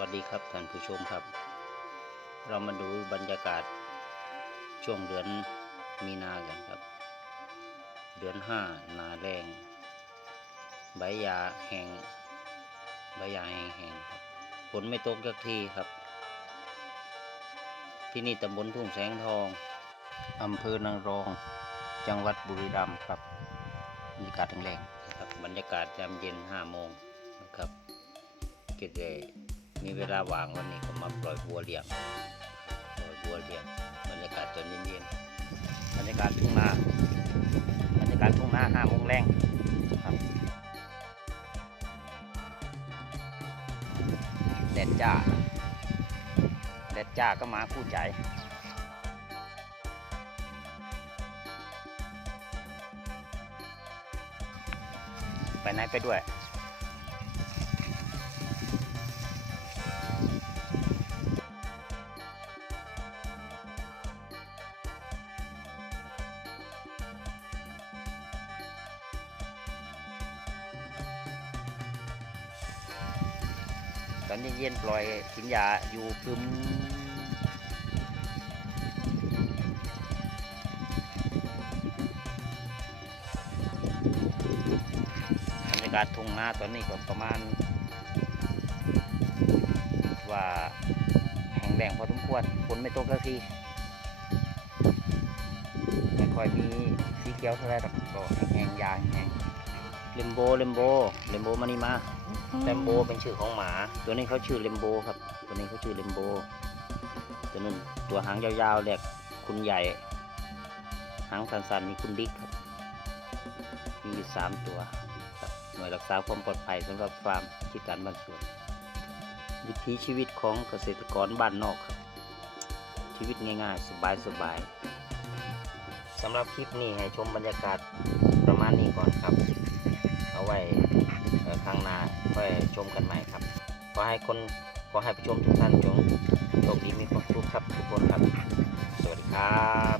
วัสดีครับท่านผู้ชมครับ เรามาดูบรรยากาศช่วงเดือนมีนากันครับ เดือนห้านาแรงใบหญ้าแห้งใบหญ้าแห้งแห้งครับฝนไม่ตกสักทีครับ ที่นี่ตำบลทุ่งแสงทองอำเภอนางรอง จังหวัดบุรีรัมย์ครับบรรยากาศแรงๆครับบรรยากาศยามเย็นห้าโมงนะครับเกดได้ มีเวลาว่างวันนี้ก็มาปล่อยบัวเลี้ยงปล่อยบัวเลี้ยงบรรยากาศตอนเย็นๆบรรยากาศทุ่งนาบรรยากาศทุ่งนาห้าโมงแรงครับแดดจ้าแดดจ้าก็มาคู่ใจไปไหนไปด้วย อนเย็นๆปล่อยสินยาอยู่คึมบรรยากาศทุ่งนาตอนนี้ก็ประมาณ ว่าแห้งแรงพอสมควรฝนไม่ตกสักทีไม่ค่อยมีสีเขียวเท่าไหรหรอกก็แห้งๆยาแห้ง เลมโบเลมโบเลมโบมานี่มาแลมโบเป็นชื่อของหมา ตัวนี้เขาชื่อเลมโบครับ ตัวนี้เขาชื่อเลมโบตัวนั้นตัวหางยาวๆเรียกคุณใหญ่ หางสั้นๆนี่คุณดิ๊กครับ มีอยู่สามตัวครับหน่วยรักษาความปลอดภัยสำหรับฟาร์มที่การบ้านสวนวิถีชีวิตของเกษตรกรบ้านนอกครับ ชีวิตง่ายๆ สบายๆสำหรับคลิปนี้ให้ชมบรรยากาศประมาณนี้ก่อนครับ ชมกันใหม่ครับ ขอให้คนขอให้ผู้ชมทุกท่านจงโชคดีมีความสุขครับทุกคนครับ สวัสดีครับ